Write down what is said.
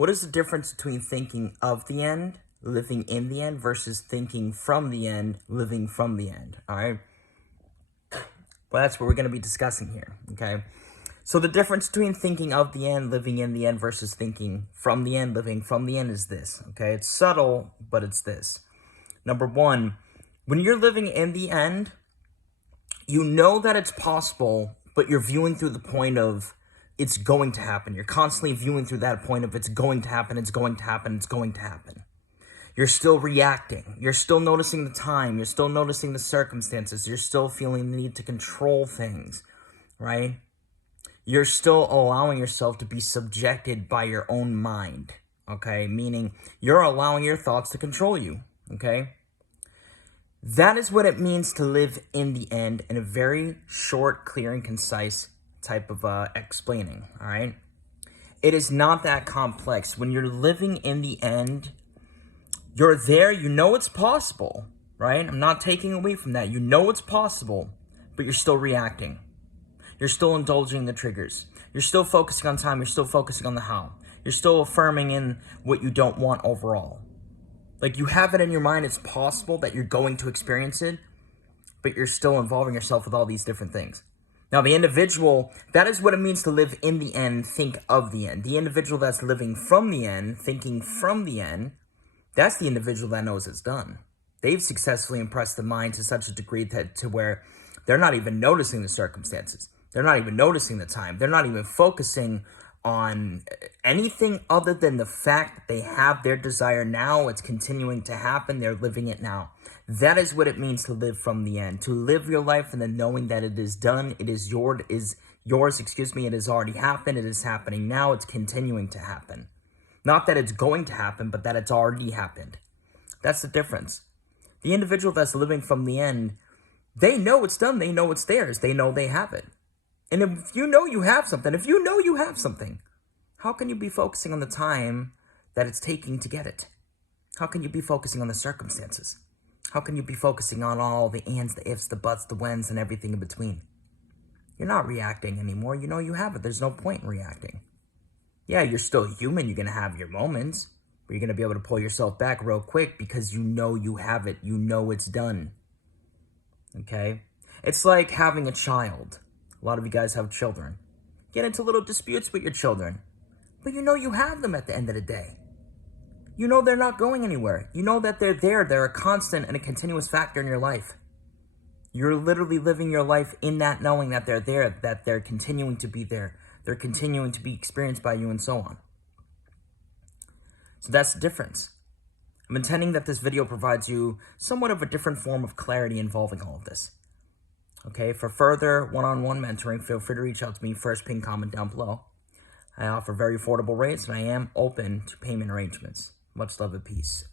What is the difference between thinking of the end, living in the end, versus thinking from the end, living from the end? All right. Well, that's what we're going to be discussing here. Okay. So the difference between thinking of the end, living in the end, versus thinking from the end, living from the end is this. Okay. It's subtle, but it's this. Number one, when you're living in the end, you know that it's possible, but you're viewing through the point of it's going to happen. You're constantly viewing through that point of it's going to happen, it's going to happen, it's going to happen. You're still reacting. You're still noticing the time. You're still noticing the circumstances. You're still feeling the need to control things, right? You're still allowing yourself to be subjected by your own mind, okay? Meaning you're allowing your thoughts to control you, okay? That is what it means to live in the end in a very short, clear, and concise type of explaining, all right? It is not that complex. When you're living in the end, you're there, you know it's possible, right? I'm not taking away from that. You know it's possible, but you're still reacting. You're still indulging the triggers. You're still focusing on time. You're still focusing on the how. You're still affirming in what you don't want overall. Like, you have it in your mind, it's possible that you're going to experience it, but you're still involving yourself with all these different things. Now, the individual, that is what it means to live in the end, think of the end. The individual that's living from the end, thinking from the end, that's the individual that knows it's done. They've successfully impressed the mind to such a degree to where they're not even noticing the circumstances. They're not even noticing the time. They're not even focusing on anything other than the fact that they have their desire now. It's continuing to happen. They're living it now. That is what it means to live from the end. To live your life and then knowing that it is done. It is yours. It has already happened. It is happening now. It's continuing to happen. Not that it's going to happen, but that it's already happened. That's the difference. The individual that's living from the end, they know it's done. They know it's theirs. They know they have it. And if you know you have something, how can you be focusing on the time that it's taking to get it? How can you be focusing on the circumstances? How can you be focusing on all the ands, the ifs, the buts, the whens, and everything in between? You're not reacting anymore. You know you have it. There's no point in reacting. Yeah, you're still human. You're going to have your moments, but you're going to be able to pull yourself back real quick because you know you have it. You know it's done. Okay? It's like having a child. A lot of you guys have children. Get into little disputes with your children, but you know you have them at the end of the day. You know they're not going anywhere. You know that they're there. They're a constant and a continuous factor in your life. You're literally living your life in that knowing that they're there, that they're continuing to be there. They're continuing to be experienced by you and so on. So that's the difference. I'm intending that this video provides you somewhat of a different form of clarity involving all of this. Okay, for further one-on-one mentoring, feel free to reach out to me. First pin comment down below. I offer very affordable rates, and I am open to payment arrangements. Much love and peace.